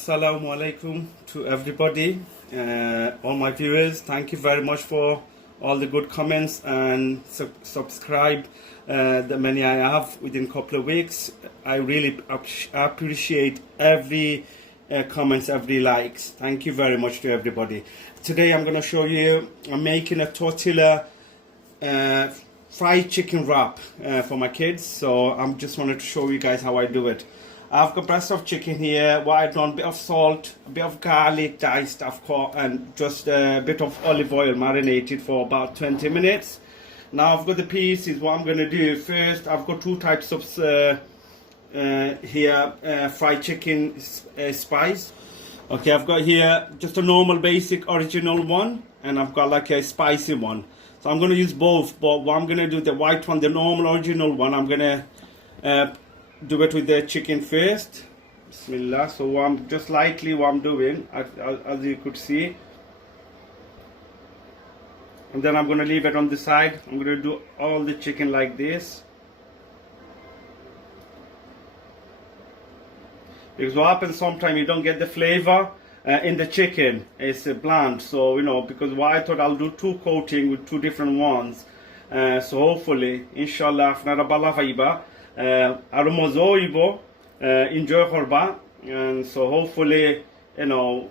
Assalamu alaikum to everybody, all my viewers. Thank you very much for all the good comments and subscribe. The many I have within a couple of weeks. I really appreciate every comments, every likes. Thank you very much to everybody. Today I'm going to show you, I'm making a tortilla fried chicken wrap for my kids. So I'm just wanted to show you guys how I do it. I've got breast of chicken here, what I've done, a bit of salt, a bit of garlic diced, I've cut, and just a bit of olive oil marinated for about 20 minutes. Now I've got the pieces. What I'm going to do first, I've got two types of here, fried chicken spice. Okay, I've got here just a normal basic original one, and I've got like a spicy one. So I'm going to use both, but what I'm going to do, the white one, the normal original one, I'm going to do it with the chicken first. Bismillah. So I'm just lightly what I'm doing, as you could see, and then I'm going to leave it on the side. I'm going to do all the chicken like this, because what happens sometimes you don't get the flavor in the chicken. It's bland. So you know, because what I thought I'll do two coating with two different ones. So hopefully, inshallah, enjoy horba, and so hopefully, you know,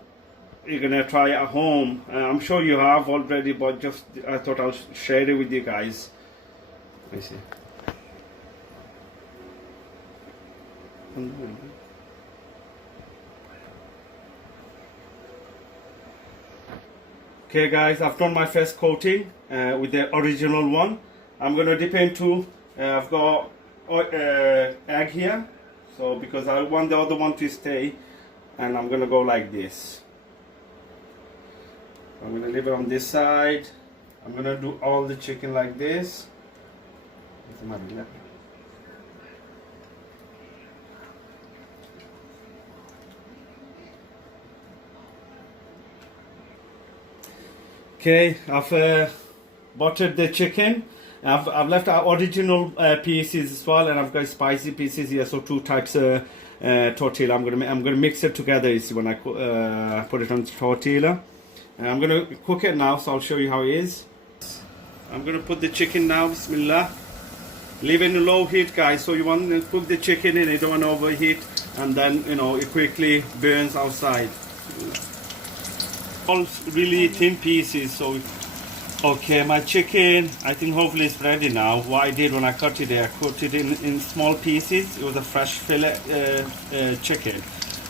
you're gonna try it at home. I'm sure you have already, but just I thought I'll share it with you guys. I see. Okay guys, I've done my first coating with the original one. I'm gonna dip into, I've got egg here, so because I want the other one to stay, and I'm gonna go like this. I'm gonna leave it on this side. I'm gonna do all the chicken like this. Okay, I've buttered the chicken. I've left our original pieces as well, and I've got spicy pieces here. So two types of tortilla. I'm gonna mix it together. You see, when I put it on tortilla, I'm gonna cook it now. So I'll show you how it is. I'm gonna put the chicken now. Bismillah. Leave it in low heat, guys. So you want to cook the chicken in. You don't want to overheat, and then you know it quickly burns outside. All really thin pieces. So. Okay, my chicken, I think hopefully it's ready now. What I did when I cut it, I cut it in small pieces. It was a fresh fillet chicken.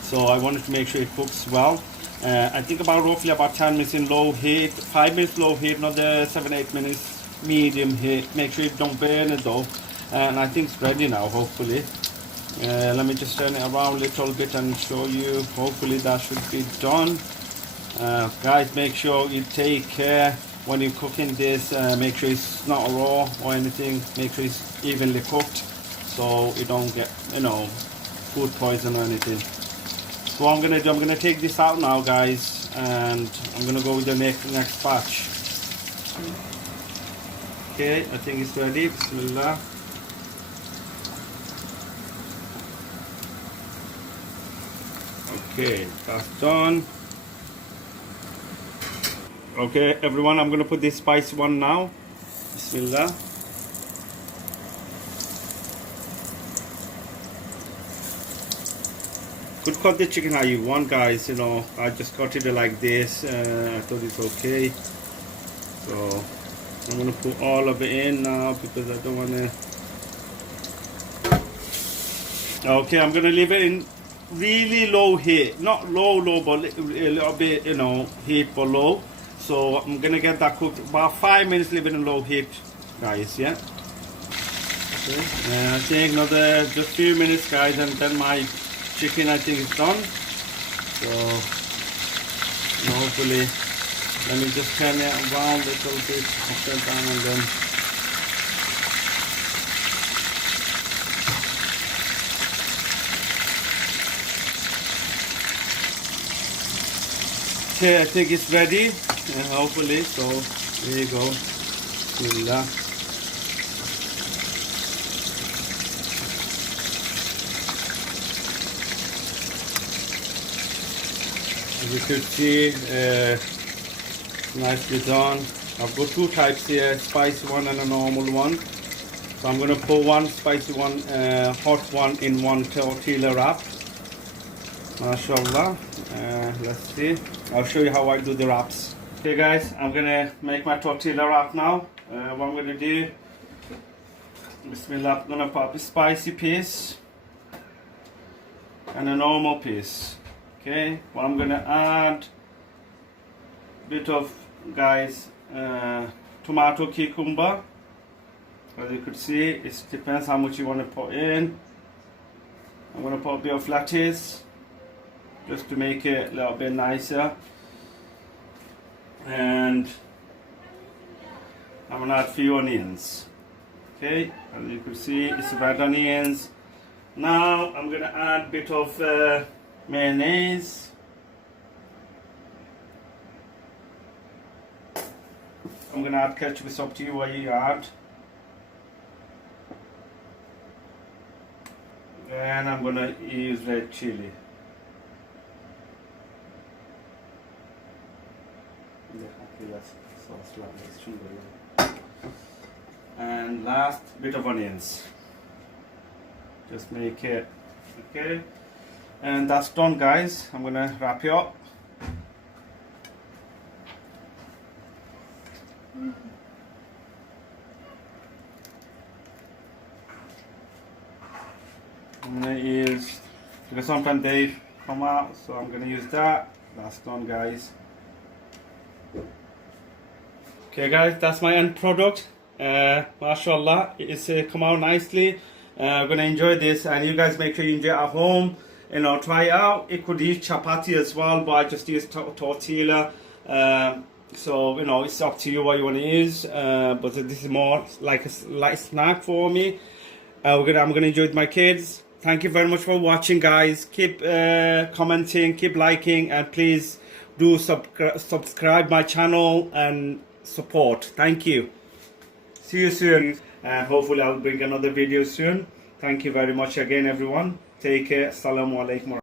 So I wanted to make sure it cooks well. I think roughly about 10 minutes in low heat, 5 minutes low heat, not the 7-8 minutes medium heat. Make sure you don't burn it though. And I think it's ready now, hopefully. Let me just turn it around a little bit and show you. Hopefully that should be done. Guys, make sure you take care when you're cooking this. Make sure it's not raw or anything. Make sure it's evenly cooked, so you don't get, you know, food poison or anything. So what I'm gonna do, I'm gonna take this out now, guys, and I'm gonna go with the next batch. Okay, I think it's ready. Bismillah. Okay, that's done. Okay, everyone, I'm going to put this spicy one now. Bismillah. Could cut the chicken how you want, guys. You know, I just cut it like this. I thought it's okay. So I'm going to put all of it in now because I don't want to. Okay, I'm going to leave it in really low heat. Not low, but a little bit, you know, heat below. So I'm gonna get that cooked about 5 minutes, leave it in low heat, guys. Yeah. Okay. I think another just few minutes, guys, and then my chicken I think is done. So hopefully, let me just turn it around a little bit, upside down, and then. Okay, I think it's ready. Hopefully, so there you go. Bismillah. As you could see, nicely done. I've got two types here, spicy one and a normal one. So I'm going to put one spicy one, hot one in one tortilla wrap. MashaAllah. Let's see. I'll show you how I do the wraps. Okay guys, I'm going to make my tortilla wrap now. What I'm going to do, Bismillah, I'm going to pop a spicy piece and a normal piece. Okay, what I'm going to add bit of, guys, tomato cucumber. As you could see, it depends how much you want to put in. I'm going to put a bit of lettuce just to make it a little bit nicer, and I'm going to add a few onions. Okay, as you can see, it's red onions. Now I'm going to add a bit of mayonnaise. I'm going to add ketchup. It's up to you what you add. And I'm going to use red chili. And last, bit of onions. Just make it, okay. And that's done, guys. I'm going to wrap it up. I'm going to use, because sometimes they come out, so I'm going to use that. That's done, guys. Okay guys, that's my end product. MashaAllah, it's come out nicely. I'm going to enjoy this, and you guys make sure you enjoy it at home. You know, try it out. It could use chapati as well, but I just use tortilla. So, you know, it's up to you what you want to use. But this is more like a light snack for me. I'm gonna enjoy it with my kids. Thank you very much for watching, guys. Keep commenting, keep liking, and please do subscribe my channel and support. Thank you. See you soon, and hopefully I'll bring another video soon. Thank you very much again, everyone. Take care. Assalamu alaikum.